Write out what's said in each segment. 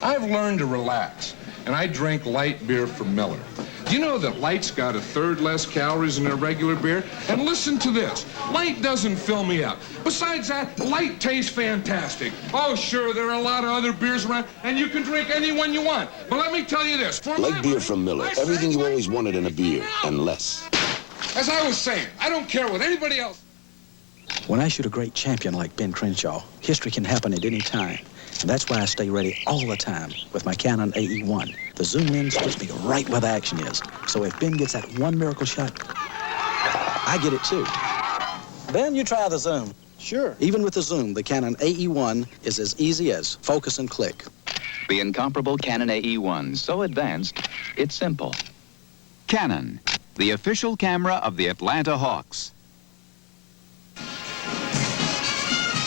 I've learned to relax, and I drink light beer from Miller. Do you know that light's got a third less calories than a regular beer? And listen to this. Light doesn't fill me up. Besides that, light tastes fantastic. Oh, sure, there are a lot of other beers around, and you can drink any one you want. But let me tell you this. Light beer from Miller. Everything you always wanted in a beer, and less. As I was saying, I don't care what anybody else... When I shoot a great champion like Ben Crenshaw, history can happen at any time. And that's why I stay ready all the time with my Canon AE-1. The zoom lens puts me right where the action is. So if Ben gets that one miracle shot, I get it too. Ben, you try the zoom. Sure. Even with the zoom, the Canon AE-1 is as easy as focus and click. The incomparable Canon AE-1, so advanced, it's simple. Canon, the official camera of the Atlanta Hawks.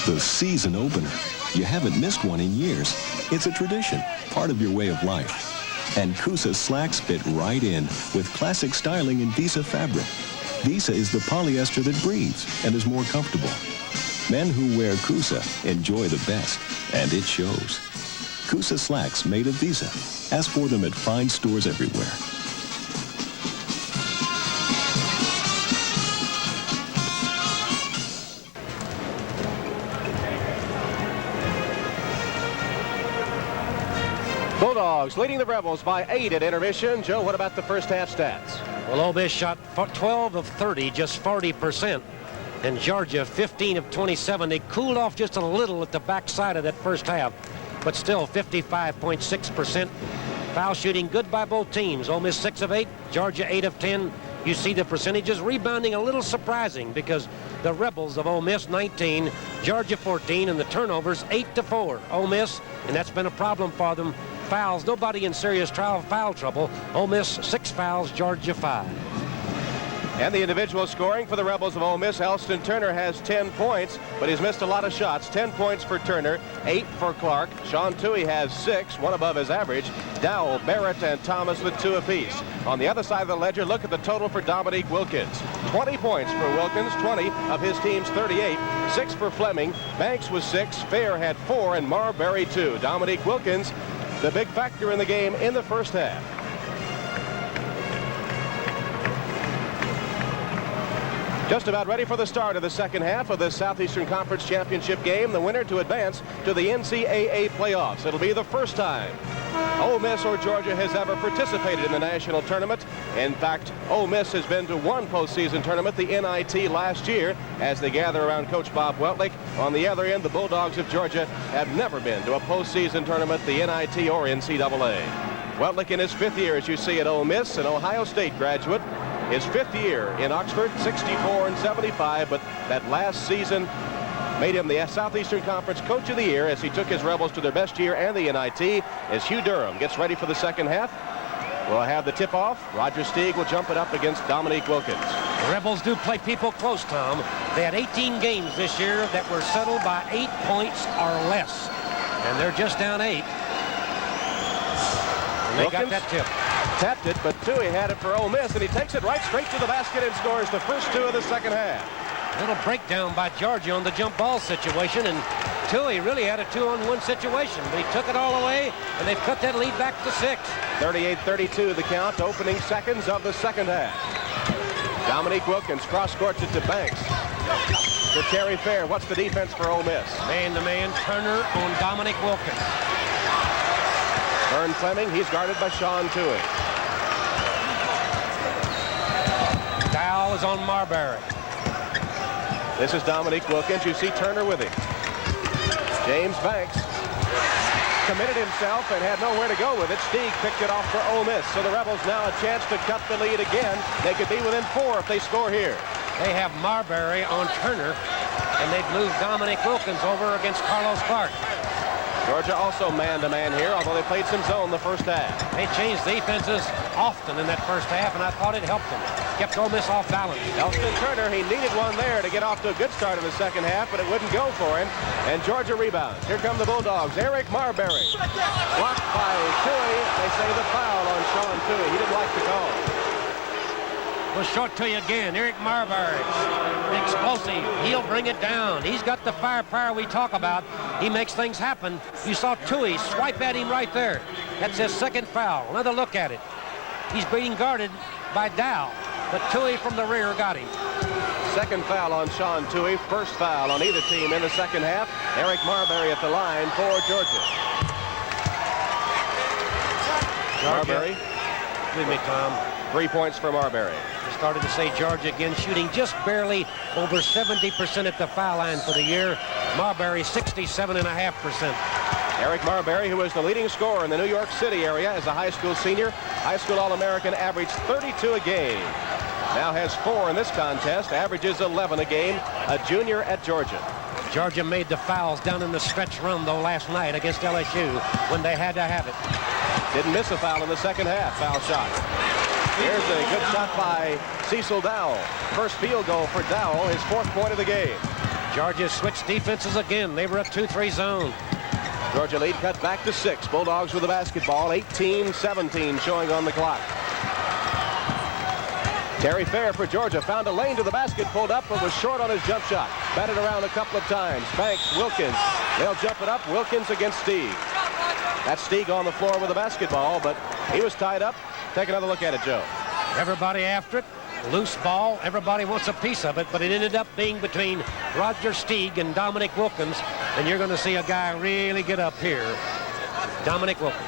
The season opener. You haven't missed one in years. It's a tradition, part of your way of life. And Coosa slacks fit right in with classic styling in Visa fabric. Visa is the polyester that breathes and is more comfortable. Men who wear Coosa enjoy the best, and it shows. Coosa slacks made of Visa. Ask for them at fine stores everywhere. Bulldogs leading the Rebels by 8 at intermission. Joe, what about the first half stats? Well, Ole Miss shot 12 of 30, just 40%. And Georgia, 15 of 27. They cooled off just a little at the backside of that first half, but still 55.6%. Foul shooting good by both teams. Ole Miss 6 of 8, Georgia 8 of 10. You see the percentages. Rebounding a little surprising because the Rebels of Ole Miss 19, Georgia 14, and the turnovers 8-4. Ole Miss, and that's been a problem for them. Fouls, nobody in serious foul trouble. Ole Miss 6 fouls, Georgia 5. And the individual scoring for the Rebels of Ole Miss, Elston Turner has 10 points, but he's missed a lot of shots. 10 points for Turner, 8 for Clark. Sean Toohey has 6, 1 above his average. Dowell, Barrett, and Thomas with 2 apiece. On the other side of the ledger, look at the total for Dominique Wilkins. 20 points for Wilkins, 20 of his team's 38. 6 for Fleming. Banks was 6, Fair had 4, and Marbury 2. Dominique Wilkins, the big factor in the game in the first half. Just about ready for the start of the second half of the Southeastern Conference Championship game. The winner to advance to the NCAA playoffs. It'll be the first time Ole Miss or Georgia has ever participated in the national tournament. In fact, Ole Miss has been to one postseason tournament, the NIT, last year, as they gather around Coach Bob Weltlich. On the other end, the Bulldogs of Georgia have never been to a postseason tournament, the NIT or NCAA. Weltlich in his 5th year, as you see, at Ole Miss, an Ohio State graduate. His 5th year in Oxford, 64 and 75, but that last season made him the Southeastern Conference Coach of the Year as he took his Rebels to their best year and the NIT. As Hugh Durham gets ready for the second half, we'll have the tip-off. Roger Steig will jump it up against Dominique Wilkins. The Rebels do play people close, Tom. They had 18 games this year that were settled by 8 points or less, and they're just down 8. And they got that tip. Tapped it, but Toohey had it for Ole Miss, and he takes it right straight to the basket and scores the first 2 of the second half. Little breakdown by Georgia on the jump ball situation, and Toohey really had a 2-on-1 situation, but he took it all away, and they've cut that lead back to 6. 38-32 the count, opening seconds of the second half. Dominique Wilkins cross-courts it to Banks. To Terry Fair. What's the defense for Ole Miss? Man-to-man, Turner on Dominique Wilkins. Vern Fleming, he's guarded by Sean Toohey. Dowell is on Marbury. This is Dominique Wilkins. You see Turner with him. James Banks committed himself and had nowhere to go with it. Steig picked it off for Ole Miss. So the Rebels now a chance to cut the lead again. They could be within 4 if they score here. They have Marbury on Turner, and they've moved Dominique Wilkins over against Carlos Clark. Georgia also man-to-man here, although they played some zone the first half. They changed defenses often in that first half, and I thought it helped them. Kept Ole Miss off balance. Elston Turner, he needed one there to get off to a good start in the second half, but it wouldn't go for him. And Georgia rebounds. Here come the Bulldogs. Eric Marbury. Blocked by Toohey. They say the foul on Sean Toohey. He didn't like the call. Goes short to you again. Eric Marbury, explosive. He'll bring it down. He's got the firepower we talk about. He makes things happen. You saw Tui swipe at him right there. That's his second foul. Another look at it. He's being guarded by Dow, but Tui from the rear got him. Second foul on Sean Tui. First foul on either team in the second half. Eric Marbury at the line for Georgia. Marbury. Excuse me, Tom. 3 points for Marbury. I started to say Georgia again, shooting just barely over 70% at the foul line for the year. Marbury, 67.5%. Eric Marbury, who was the leading scorer in the New York City area as a high school senior, high school All-American, averaged 32 a game. Now has 4 in this contest, averages 11 a game, a junior at Georgia. Georgia made the fouls down in the stretch run, though, last night against LSU when they had to have it. Didn't miss a foul in the second half. Foul shot. Here's a good shot by Cecil Dowell. First field goal for Dowell, his 4th point of the game. Georgia switched defenses again. They were a 2-3 zone. Georgia lead cut back to 6. Bulldogs with the basketball. 18-17 showing on the clock. Terry Fair for Georgia found a lane to the basket, pulled up, but was short on his jump shot. Batted around a couple of times. Banks, Wilkins. They'll jump it up. Wilkins against Stieg. That's Stieg on the floor with the basketball, but he was tied up. Take another look at it, Joe. Everybody after it. Loose ball. Everybody wants a piece of it, but it ended up being between Roger Stieg and Dominique Wilkins, and you're going to see a guy really get up here. Dominique Wilkins.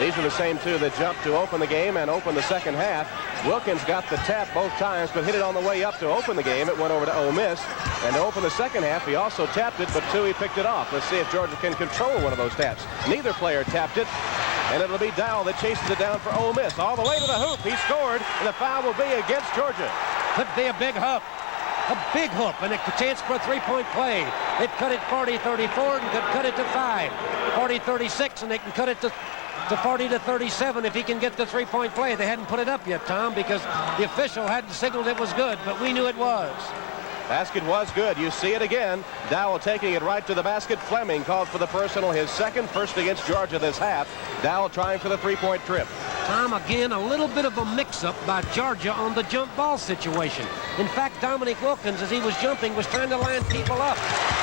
These are the same two that jumped to open the game and open the second half. Wilkins got the tap both times, but hit it on the way up to open the game. It went over to Ole Miss. And to open the second half, he also tapped it, but Tui picked it off. Let's see if Georgia can control one of those taps. Neither player tapped it, and it'll be Dowell that chases it down for Ole Miss. All the way to the hoop. He scored, and the foul will be against Georgia. Could be a big hook. A big hook, and a chance for a three-point play. It cut it 40-34 and could cut it to 5. 40-36, and they can cut it to 40-37 if he can get the three-point play. They hadn't put it up yet, Tom, because the official hadn't signaled it was good, but we knew it was. Basket was good. You see it again. Dowell taking it right to the basket. Fleming called for the personal, his second, first against Georgia this half. Dowell trying for the three-point trip. Tom, again, a little bit of a mix-up by Georgia on the jump ball situation. In fact, Dominique Wilkins, as he was jumping, was trying to line people up.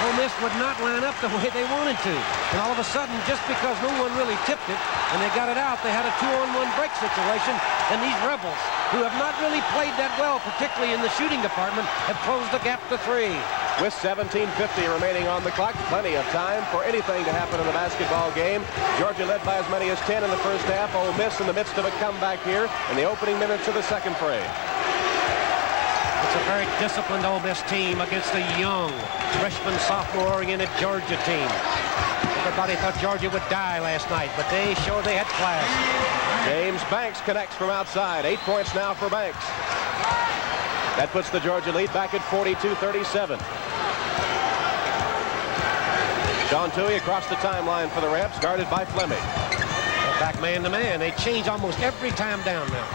Ole Miss would not line up the way they wanted to. And all of a sudden, just because no one really tipped it and they got it out, they had a 2-on-1 break situation. And these Rebels, who have not really played that well, particularly in the shooting department, have closed the gap to 3. With 17:50 remaining on the clock, plenty of time for anything to happen in the basketball game. Georgia led by as many as 10 in the first half. Ole Miss in the midst of a comeback here in the opening minutes of the second frame. It's a very disciplined Ole Miss team against a young freshman, sophomore-oriented Georgia team. Everybody thought Georgia would die last night, but they showed they had class. James Banks connects from outside. 8 points now for Banks. That puts the Georgia lead back at 42-37. Sean Tui across the timeline for the Rebs, guarded by Fleming. Well, back man-to-man. They change almost every time down now.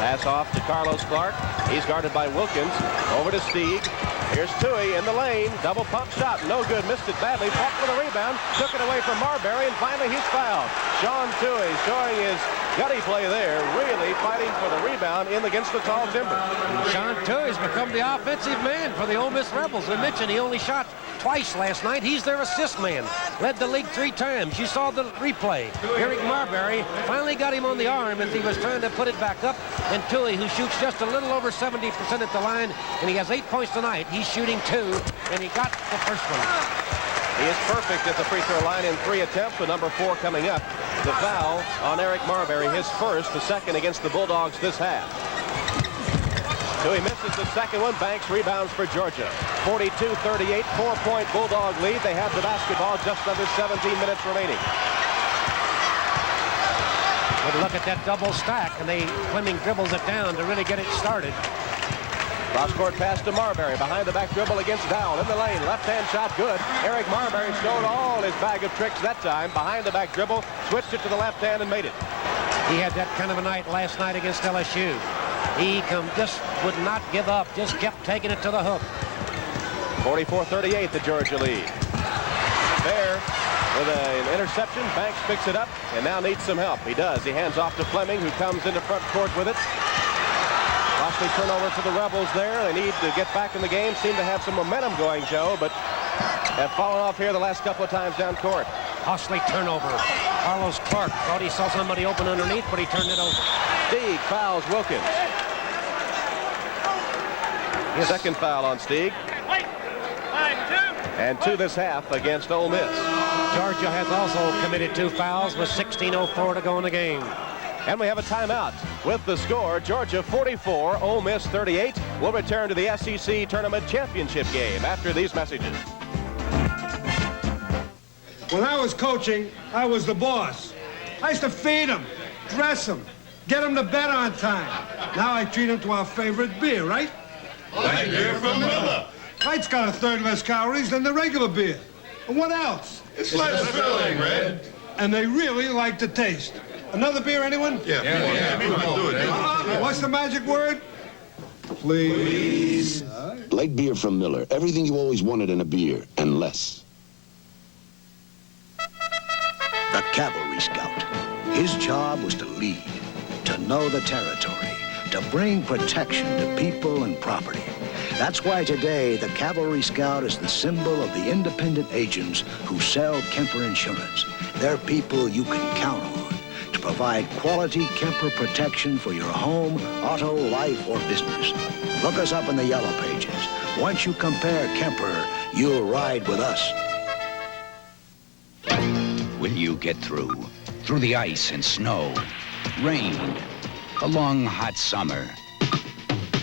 Pass off to Carlos Clark. He's guarded by Wilkins. Over to Stieg. Here's Tui in the lane. Double pump shot. No good. Missed it badly. Fought for the rebound. Took it away from Marbury, and finally he's fouled. Sean Tui showing his gutty play there. Really fighting for the rebound in against the tall timber. Sean Tui's become the offensive man for the Ole Miss Rebels. We mentioned he only shot twice last night. He's their assist man. Led the league 3 times. You saw the replay. Eric Marbury finally got him on the arm as he was trying to put it back up. And Tui, who shoots just a little over 70% at the line, and he has 8 points tonight. He's shooting 2, and he got the first one. He is perfect at the free throw line in 3 attempts, with number 4 coming up. The foul on Eric Marbury, his first, the second against the Bulldogs this half. Tui misses the second one. Banks rebounds for Georgia. 42-38, 4-point Bulldog lead. They have the basketball, just under 17 minutes remaining. But look at that double stack, and Fleming dribbles it down to really get it started. Cross-court pass to Marbury. Behind the back dribble against Dowell. In the lane. Left-hand shot good. Eric Marbury showed all his bag of tricks that time. Behind the back dribble. Switched it to the left hand and made it. He had that kind of a night last night against LSU. He just would not give up. Just kept taking it to the hook. 44-38, the Georgia lead. Fair with an interception. Banks picks it up and now needs some help. He does. He hands off to Fleming, who comes into front court with it. Costly turnover for the Rebels there. They need to get back in the game. Seem to have some momentum going, Joe, but have fallen off here the last couple of times down court. Costly turnover. Carlos Clark thought he saw somebody open underneath, but he turned it over. Stieg fouls Wilkins. Second foul on Stieg. And 2 this half against Ole Miss. Georgia has also committed 2 fouls with 16:04 to go in the game. And we have a timeout. With the score, Georgia 44, Ole Miss 38. We'll return to the SEC Tournament Championship game after these messages. When I was coaching, I was the boss. I used to feed them, dress them, get them to bed on time. Now I treat them to our favorite beer, right? Light beer from Miller. Light's got a third less calories than the regular beer. And what else? It's less filling, Red. And they really like the taste. Another beer, anyone? Yeah, do it. What's the magic word? Please. Light beer from Miller. Everything you always wanted in a beer, and less. The Cavalry Scout. His job was to lead, to know the territory, to bring protection to people and property. That's why today the Cavalry Scout is the symbol of the independent agents who sell Kemper Insurance. They're people you can count on to provide quality Kemper protection for your home, auto, life, or business. Look us up in the Yellow Pages. Once you compare Kemper, you'll ride with us. Will you get through? Through the ice and snow, rain, a long hot summer.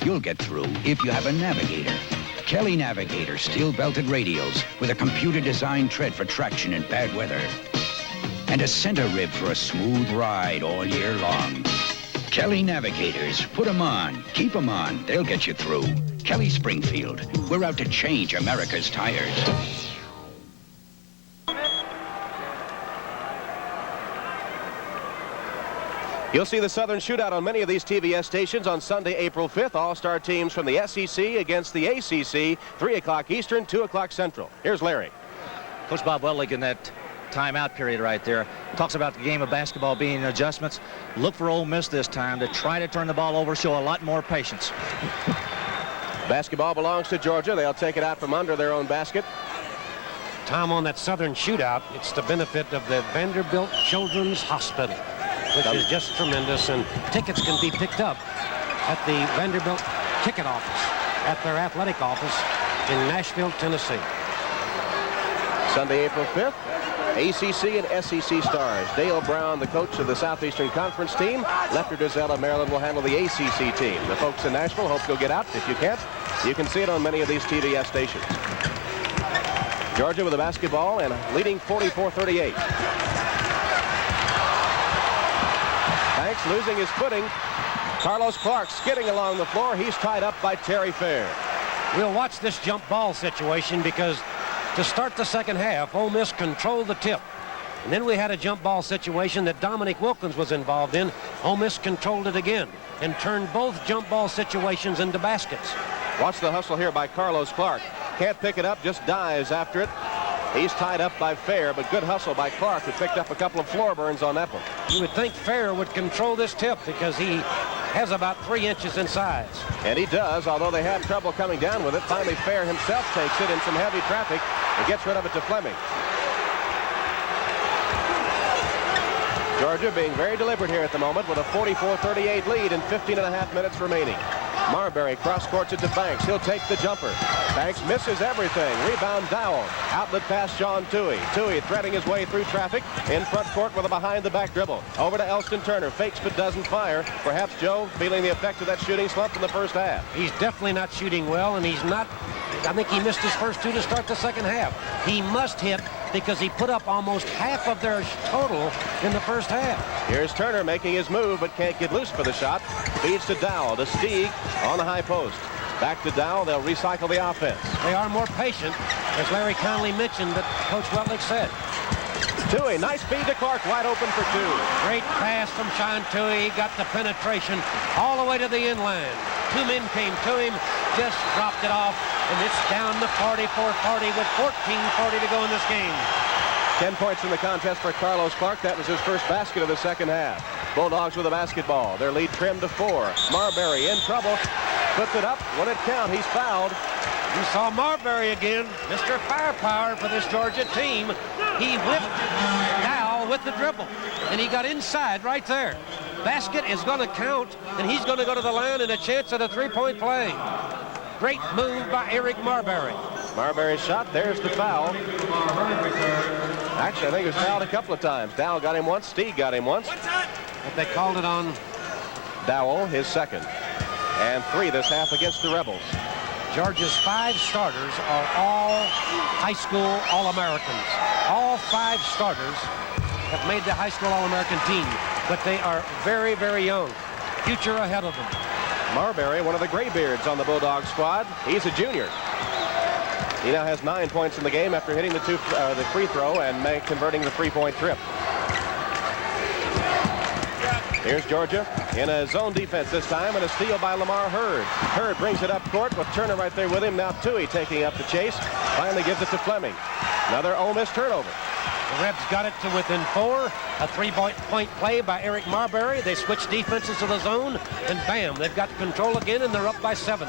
You'll get through if you have a Navigator. Kelly Navigator steel-belted radials with a computer-designed tread for traction in bad weather. And a center rib for a smooth ride all year long. Kelly Navigators. Put them on. Keep them on. They'll get you through. Kelly Springfield. We're out to change America's tires. You'll see the Southern Shootout on many of these TVS stations on Sunday, April 5th. All-star teams from the SEC against the ACC, 3 o'clock Eastern, 2 o'clock Central. Here's Larry. Coach Bob Wedlick in that timeout period right there talks about the game of basketball being adjustments. Look for Ole Miss this time to try to turn the ball over, show a lot more patience. Basketball belongs to Georgia. They'll take it out from under their own basket. Tom, on that Southern Shootout, it's the benefit of the Vanderbilt Children's Hospital, which is just tremendous, and tickets can be picked up at the Vanderbilt ticket office, at their athletic office in Nashville, Tennessee. Sunday, April 5th, ACC and SEC stars. Dale Brown, the coach of the Southeastern Conference team. Lefter Drizel of Maryland will handle the ACC team. The folks in Nashville hope you'll get out. If you can't, you can see it on many of these TVS stations. Georgia with the basketball and leading 44-38. Banks losing his footing. Carlos Clark skidding along the floor. He's tied up by Terry Fair. We'll watch this jump ball situation because to start the second half, Ole Miss controlled the tip. And then we had a jump ball situation that Dominique Wilkins was involved in. Ole Miss controlled it again and turned both jump ball situations into baskets. Watch the hustle here by Carlos Clark. Can't pick it up, just dives after it. He's tied up by Fair, but good hustle by Clark, who picked up a couple of floor burns on that one. You would think Fair would control this tip because he has about 3 inches in size. And he does, although they had trouble coming down with it. Finally, Fair himself takes it in some heavy traffic and gets rid of it to Fleming. Georgia being very deliberate here at the moment with a 44-38 lead and 15.5 minutes remaining. Marbury cross-courts it to Banks. He'll take the jumper. Banks misses everything. Rebound Dowell. Outlet pass John Toohey. Toohey threading his way through traffic. In front court with a behind-the-back dribble. Over to Elston Turner. Fakes but doesn't fire. Perhaps Joe feeling the effect of that shooting slump in the first half. He's definitely not shooting well, and he's not. I think he missed his first 2 to start the second half. He must hit because he put up almost half of their total in the first half. Here's Turner making his move but can't get loose for the shot. Feeds to Dowell, to Stieg on the high post. Back to Dowell. They'll recycle the offense. They are more patient, as Larry Conley mentioned, that Coach Wedlick said. Toohey, nice feed to Clark, wide open for 2. Great pass from Sean Toohey. He got the penetration all the way to the inline. 2 men came to him, just dropped it off, and it's down to 44-40 with 14:40 to go in this game. 10 points in the contest for Carlos Clark. That was his first basket of the second half. Bulldogs with the basketball. Their lead trimmed to 4. Marbury in trouble. Puts it up. Won't it count? He's fouled. You saw Marbury again, Mr. Firepower for this Georgia team. He whipped Dow with the dribble, and he got inside right there. Basket is going to count, and he's going to go to the line and a chance at a three-point play. Great move by Eric Marbury. Marbury's shot. There's the foul. Actually, I think he was fouled a couple of times. Dow got him once. Steig got him once. But they called it on Dowell, his second. And 3 this half against the Rebels. Georgia's 5 starters are all high school All-Americans. All 5 starters have made the high school All-American team, but they are very, very young. Future ahead of them. Marbury, one of the graybeards on the Bulldog squad. He's a junior. He now has 9 points in the game after hitting the free throw and converting the three-point trip. Here's Georgia in a zone defense this time, and a steal by Lamar Hurd. Hurd brings it up court with Turner right there with him. Now Toohey taking up the chase. Finally gives it to Fleming. Another Ole Miss turnover. The Rebs got it to within 4. A three-point play by Eric Marbury. They switch defenses to the zone, and bam, they've got control again, and they're up by 7.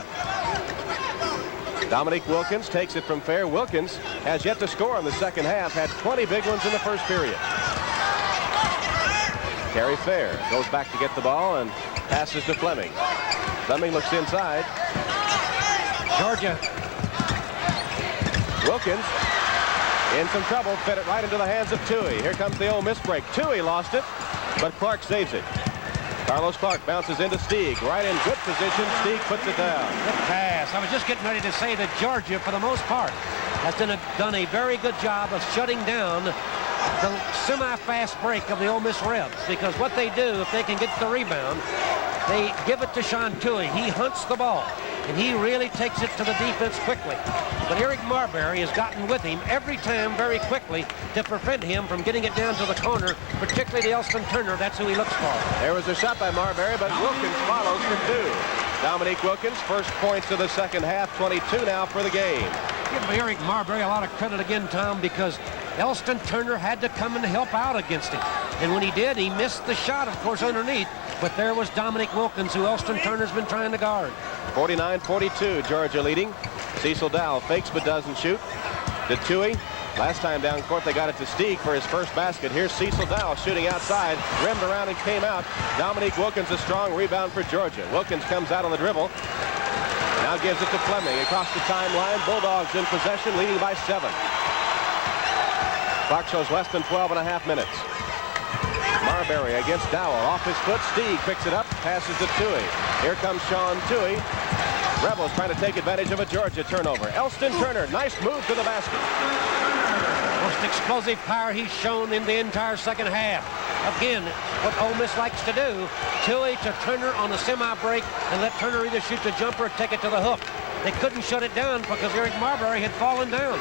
Dominique Wilkins takes it from Fair. Wilkins has yet to score in the second half. Had 20 big ones in the first period. Kerry Fair goes back to get the ball and passes to Fleming. Fleming looks inside. Georgia. Wilkins in some trouble. Fed it right into the hands of Toohey. Here comes the Ole Miss break. Toohey lost it, but Clark saves it. Carlos Clark bounces into Steig. Right in good position. Steig puts it down. Good pass. I was just getting ready to say that Georgia, for the most part, has done a very good job of shutting down the semi-fast break of the Ole Miss Rebs, because what they do, if they can get the rebound, they give it to Sean Toohey. He hunts the ball, and he really takes it to the defense quickly. But Eric Marbury has gotten with him every time very quickly to prevent him from getting it down to the corner, particularly the Elston Turner. That's who he looks for. There was a shot by Marbury, but Wilkins follows for 2. Dominique Wilkins, first points of the second half, 22 now for the game. Give Eric Marbury a lot of credit again, Tom, because Elston Turner had to come and help out against him. And when he did, he missed the shot, of course, underneath. But there was Dominique Wilkins, who Elston Turner's been trying to guard. 49-42, Georgia leading. Cecil Dow fakes but doesn't shoot. To Toohey. Last time down court, they got it to Steig for his first basket. Here's Cecil Dow shooting outside. Rimmed around and came out. Dominique Wilkins, a strong rebound for Georgia. Wilkins comes out on the dribble. Now gives it to Fleming across the timeline. Bulldogs in possession, leading by 7. Clock shows less than 12.5 minutes. Marbury against Dowell. Off his foot. Steig picks it up. Passes to Toohey. Here comes Sean Toohey. Rebels trying to take advantage of a Georgia turnover. Elston Turner, nice move to the basket. Most explosive power he's shown in the entire second half. Again, what Ole Miss likes to do, Toohey to Turner on a semi-break and let Turner either shoot the jumper or take it to the hook. They couldn't shut it down because Eric Marbury had fallen down.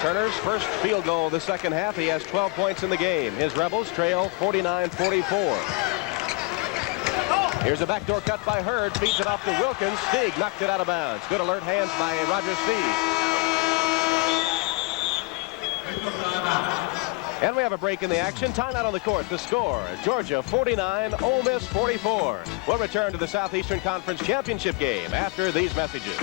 Turner's first field goal of the second half. He has 12 points in the game. His Rebels trail 49-44. Here's a backdoor cut by Hurd. Feeds it off to Wilkins. Steig knocked it out of bounds. Good alert hands by Roger Steig. And we have a break in the action. Timeout on the court. The score, Georgia 49, Ole Miss 44. We'll return to the Southeastern Conference Championship game after these messages.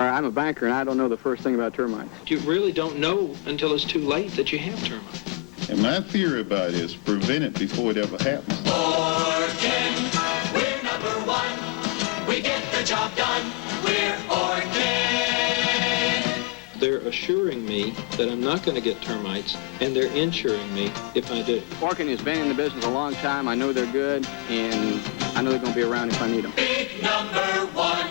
I'm a banker, and I don't know the first thing about termites. You really don't know until it's too late that you have termites. And my theory about it is prevent it before it ever happens. Orkin, we're #1. We get the job done. We're Orkin. They're assuring me that I'm not going to get termites, and they're insuring me if I do. Orkin has been in the business a long time. I know they're good, and I know they're going to be around if I need them. Big #1.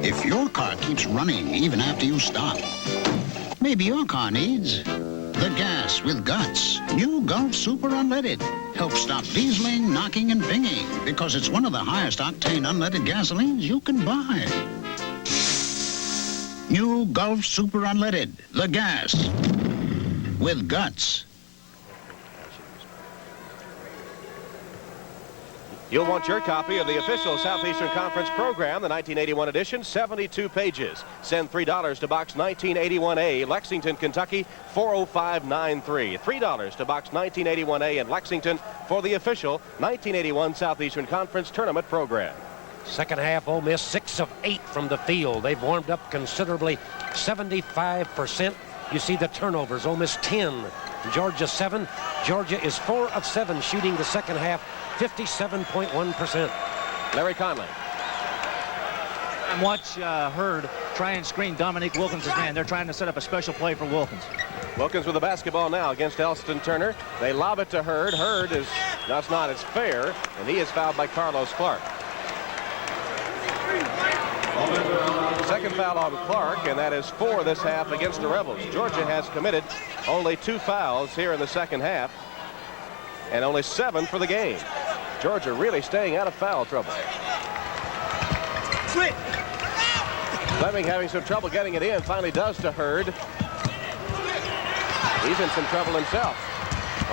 If your car keeps running even after you stop, maybe your car needs the gas with guts. New Gulf Super Unleaded helps stop dieseling, knocking, and pinging because it's one of the highest octane unleaded gasolines you can buy. New Gulf Super Unleaded, the gas with guts. You'll want your copy of the official Southeastern Conference program, the 1981 edition, 72 pages. Send $3 to Box 1981A, Lexington, Kentucky, 40593. $3 to Box 1981A in Lexington for the official 1981 Southeastern Conference tournament program. Second half, Ole Miss 6 of 8 from the field. They've warmed up considerably, 75%. You see the turnovers. Ole Miss 10, Georgia 7. Georgia is 4 of 7 shooting the second half, 57.1%. Larry Conley. And watch Hurd try and screen Dominique Wilkins' man. They're trying to set up a special play for Wilkins. Wilkins with the basketball now against Elston Turner. They lob it to Hurd. Hurd is, that's not, it's fair, and he is fouled by Carlos Clark. Second foul on Clark, and that is 4 this half against the Rebels. Georgia has committed only 2 fouls here in the second half, and only 7 for the game. Georgia really staying out of foul trouble. Fleming having some trouble getting it in, finally does to Hurd. He's in some trouble himself.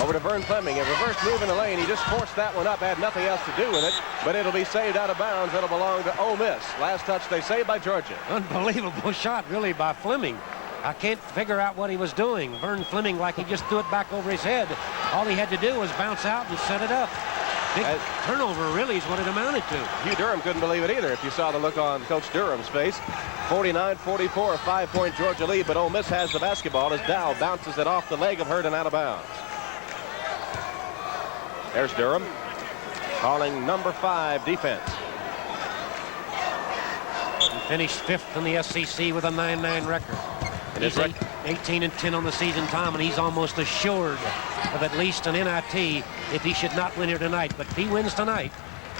Over to Vern Fleming, a reverse move in the lane. He just forced that one up, had nothing else to do with it, but it'll be saved out of bounds. It'll belong to Ole Miss. Last touch they saved by Georgia. Unbelievable shot, really, by Fleming. I can't figure out what he was doing. Vern Fleming, like he just threw it back over his head. All he had to do was bounce out and set it up. Big turnover, really, is what it amounted to. Hugh Durham couldn't believe it either if you saw the look on Coach Durham's face. 49-44, a 5-point Georgia lead, but Ole Miss has the basketball as Dow bounces it off the leg of Hurd and out of bounds. There's Durham calling number 5 defense. He finished 5th in the SEC with a 9-9 record. He's 18-10 on the season, Tom, and he's almost assured of at least an NIT if he should not win here tonight. But if he wins tonight,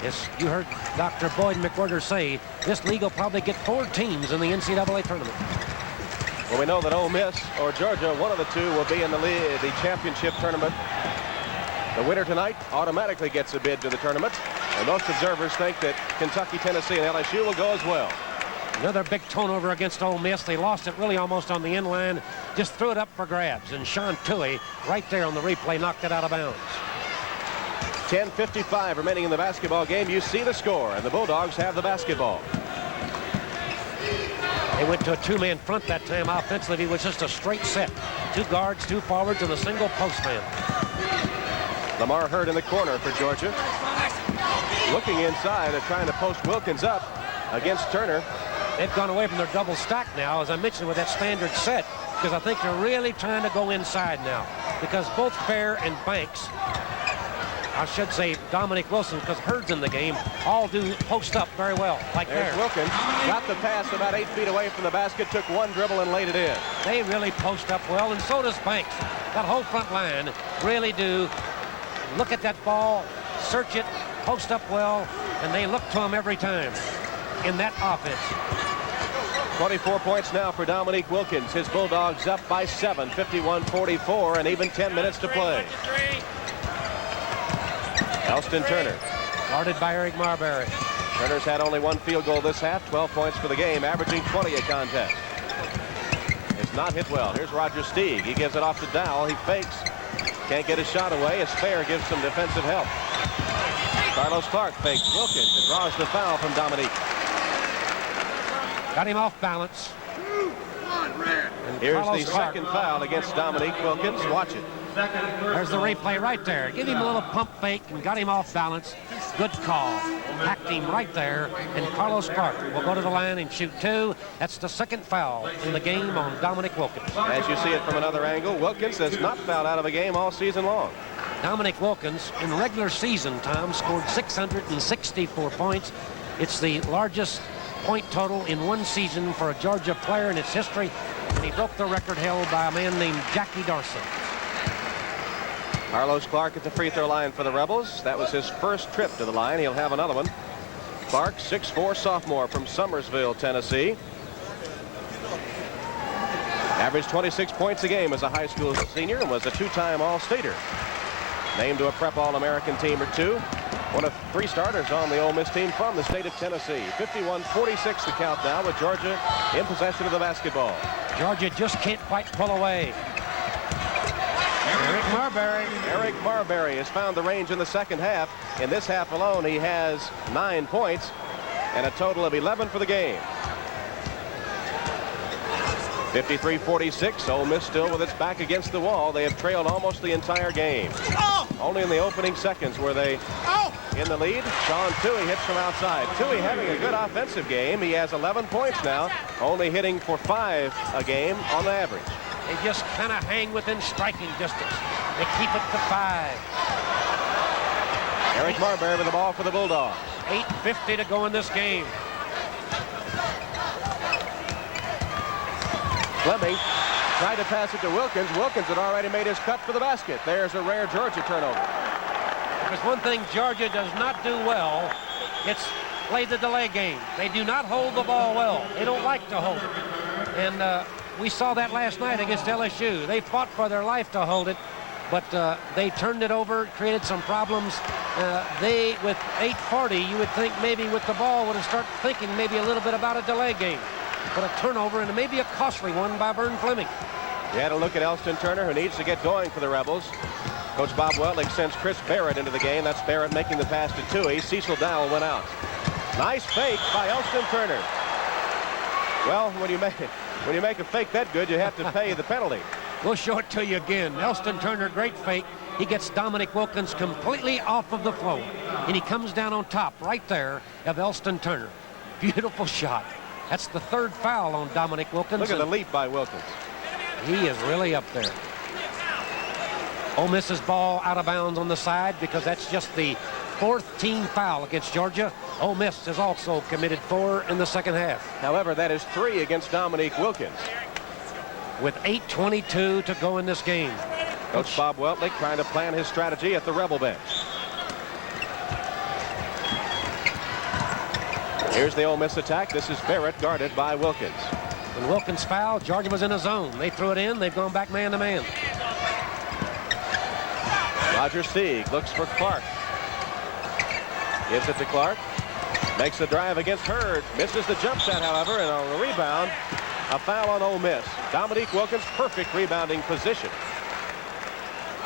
as you heard Dr. Boyd McWhirter say, this league will probably get 4 teams in the NCAA tournament. Well, we know that Ole Miss or Georgia, one of the two, will be in the championship tournament. The winner tonight automatically gets a bid to the tournament, and most observers think that Kentucky, Tennessee, and LSU will go as well. Another big turnover against Ole Miss. They lost it really almost on the end line, just threw it up for grabs, and Sean Toohey right there on the replay knocked it out of bounds. 10:55 remaining in the basketball game. You see the score, and the Bulldogs have the basketball. They went to a 2-man front that time offensively. It was just a straight set. 2 guards, 2 forwards, and a single postman. Lamar Hurd in the corner for Georgia. Looking inside and trying to post Wilkins up against Turner. They've gone away from their double stack now, as I mentioned, with that standard set, because I think they're really trying to go inside now, because both Fair and Banks, I should say Dominique Wilson, because Hurd's in the game, all do post up very well, like there's there. Wilkins. Got the pass about 8 feet away from the basket, took 1 dribble and laid it in. They really post up well, and so does Banks. That whole front line really do look at that ball, search it, post up well, and they look to him every time in that offense. 24 points now for Dominique Wilkins. His Bulldogs up by 7, 51-44, and even 10 minutes to play. Elston Turner. Guarded by Eric Marbury. Turner's had only 1 field goal this half, 12 points for the game, averaging 20 a contest. It's not hit well. Here's Roger Steig. He gives it off to Dowell. He fakes. Can't get his shot away as Fair gives some defensive help. Carlos Clark fakes Wilkins and draws the foul from Dominique. Got him off balance. And here's Carlos the Clark. Second foul against Dominique Wilkins. Watch it. There's the replay right there. Give him a little pump fake and got him off balance. Good call. Hacked him right there. And Carlos Clark will go to the line and shoot 2. That's the second foul in the game on Dominique Wilkins. As you see it from another angle, Wilkins has not fouled out of a game all season long. Dominique Wilkins, in regular season, Tom, scored 664 points. It's the largest point total in one season for a Georgia player in its history. And he broke the record held by a man named Jackie Darson. Carlos Clark at the free throw line for the Rebels. That was his first trip to the line. He'll have another one. Clark, 6'4" sophomore from Summersville, Tennessee. Averaged 26 points a game as a high school senior and was a 2-time All-Stater. Named to a prep All-American team or 2. One of 3 starters on the Ole Miss team from the state of Tennessee. 51-46 the count now with Georgia in possession of the basketball. Georgia just can't quite pull away. Eric Marbury. Eric Marbury has found the range in the second half. In this half alone, he has 9 points and a total of 11 for the game. 53-46. Ole Miss still with its back against the wall. They have trailed almost the entire game. Only in the opening seconds were they in the lead. Sean Toohey hits from outside. Toohey having a good offensive game. He has 11 points now, only hitting for 5 a game on average. They just kind of hang within striking distance. They keep it to 5. Eric Marbury with the ball for the Bulldogs. 8:50 to go in this game. Fleming tried to pass it to Wilkins. Wilkins had already made his cut for the basket. There's a rare Georgia turnover. If there's one thing Georgia does not do well, it's play the delay game. They do not hold the ball well. They don't like to hold it. And we saw that last night against LSU. They fought for their life to hold it, but they turned it over, created some problems. They, with 8:40, you would think maybe with the ball would have started thinking maybe a little bit about a delay game. But a turnover, and maybe a costly one by Vern Fleming. You had a look at Elston Turner, who needs to get going for the Rebels. Coach Bob Weltlich sends Chris Barrett into the game. That's Barrett making the pass to Toohey. Cecil Dowell went out. Nice fake by Elston Turner. Well, when you make a fake that good, you have to pay the penalty. We'll show it to you again. Elston Turner, great fake. He gets Dominique Wilkins completely off of the floor, and he comes down on top right there of Elston Turner. Beautiful shot. That's the 3rd foul on Dominique Wilkins. Look at the leap by Wilkins. He is really up there. Ole Miss's ball out of bounds on the side because that's just the 4th team foul against Georgia. Ole Miss has also committed 4 in the second half. However, that is 3 against Dominique Wilkins. With 8:22 to go in this game. Coach Bob Weltlich trying to plan his strategy at the Rebel bench. Here's the Ole Miss attack. This is Barrett guarded by Wilkins. When Wilkins fouled, Georgia was in a zone. They threw it in. They've gone back man to man. Roger Sieg looks for Clark. Gives it to Clark. Makes the drive against Hurd. Misses the jump shot, however, and on the rebound, a foul on Ole Miss. Dominique Wilkins, perfect rebounding position.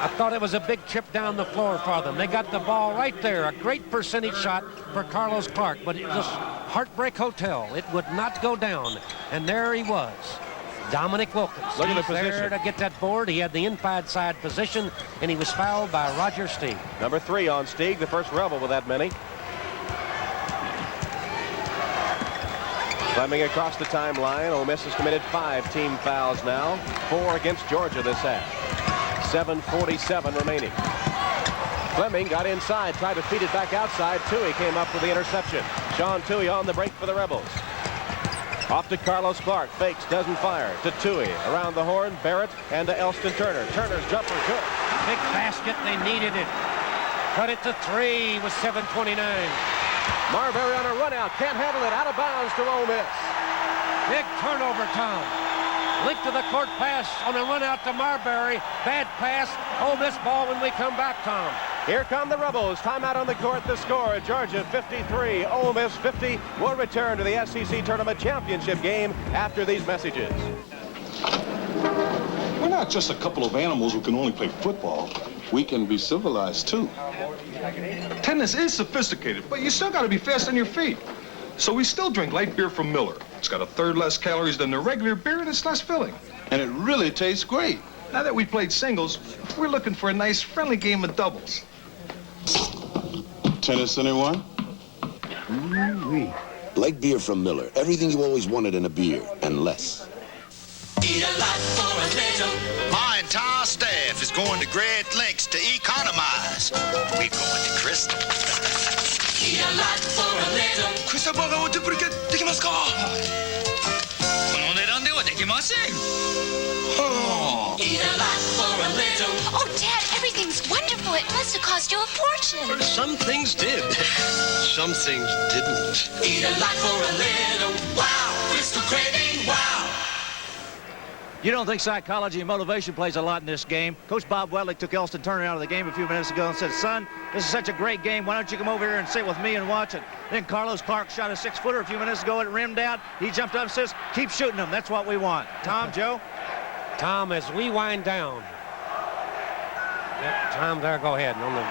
I thought it was a big chip down the floor for them. They got the ball right there. A great percentage shot for Carlos Clark, but it was Heartbreak Hotel. It would not go down. And there he was. Dominique Wilkins. Look at the He's there position. to get that board. He had the inside side position, and he was fouled by Roger Stieg. Number 3 on Stieg, the first Rebel with that many. Fleming across the timeline. Ole Miss has committed 5 team fouls now. 4 against Georgia this half. 7:47 remaining. Fleming got inside, tried to feed it back outside. Toohey came up with the interception. Sean Toohey on the break for the Rebels. Off to Carlos Clark. Fakes, doesn't fire. To Toohey. Around the horn, Barrett, and to Elston Turner. Turner's jumper good. Big basket. They needed it. Cut it to 3 with 7:29. Marbury on a run out. Can't handle it. Out of bounds to Ole Miss. Big turnover, Tom. Link to the court pass on a run out to Marbury. Bad pass. Ole Miss ball when we come back, Tom. Here come the Rebels. Timeout on the court. The score, Georgia 53, Ole Miss 50. We'll return to the SEC Tournament Championship game after these messages. We're not just a couple of animals who can only play football. We can be civilized, too. Tennis is sophisticated, but you still got to be fast on your feet. So we still drink light beer from Miller. It's got a 1/3 less calories than the regular beer, and it's less filling. And it really tastes great. Now that we played singles, we're looking for a nice, friendly game of doubles. Tennis, anyone? Light beer from Miller. Everything you always wanted in a beer, and less. Eat a lot for a little. My entire staff is going to great lengths to economize. We're going to Crystal. Eat a lot for a little. クリスタルバーガーをデュプリケできますか？この値段ではできません。Eat a lot for a little. Oh, Dad, everything's wonderful. It must have cost you a fortune. Some things did. Some things didn't. Eat a lot for a little. Wow, Crystal Craving, wow. You don't think psychology and motivation plays a lot in this game? Coach Bob Weltlich took Elston Turner out of the game a few minutes ago and said, son, this is such a great game. Why don't you come over here and sit with me and watch it? Then Carlos Clark shot a 6-footer a few minutes ago. It rimmed out. He jumped up and says, keep shooting them. That's what we want. Tom, Joe? Tom, as we wind down, Yep, time there. Go ahead. On the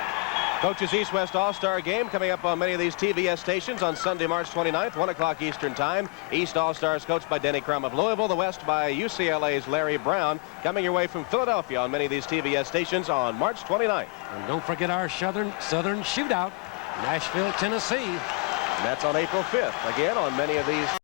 Coach's East-West All-Star Game coming up on many of these TBS stations on Sunday, March 29th, 1 o'clock Eastern Time. East All-Stars coached by Denny Crum of Louisville. The West by UCLA's Larry Brown. Coming your way from Philadelphia on many of these TBS stations on March 29th. And don't forget our Southern Shootout, Nashville, Tennessee. And that's on April 5th. Again, on many of these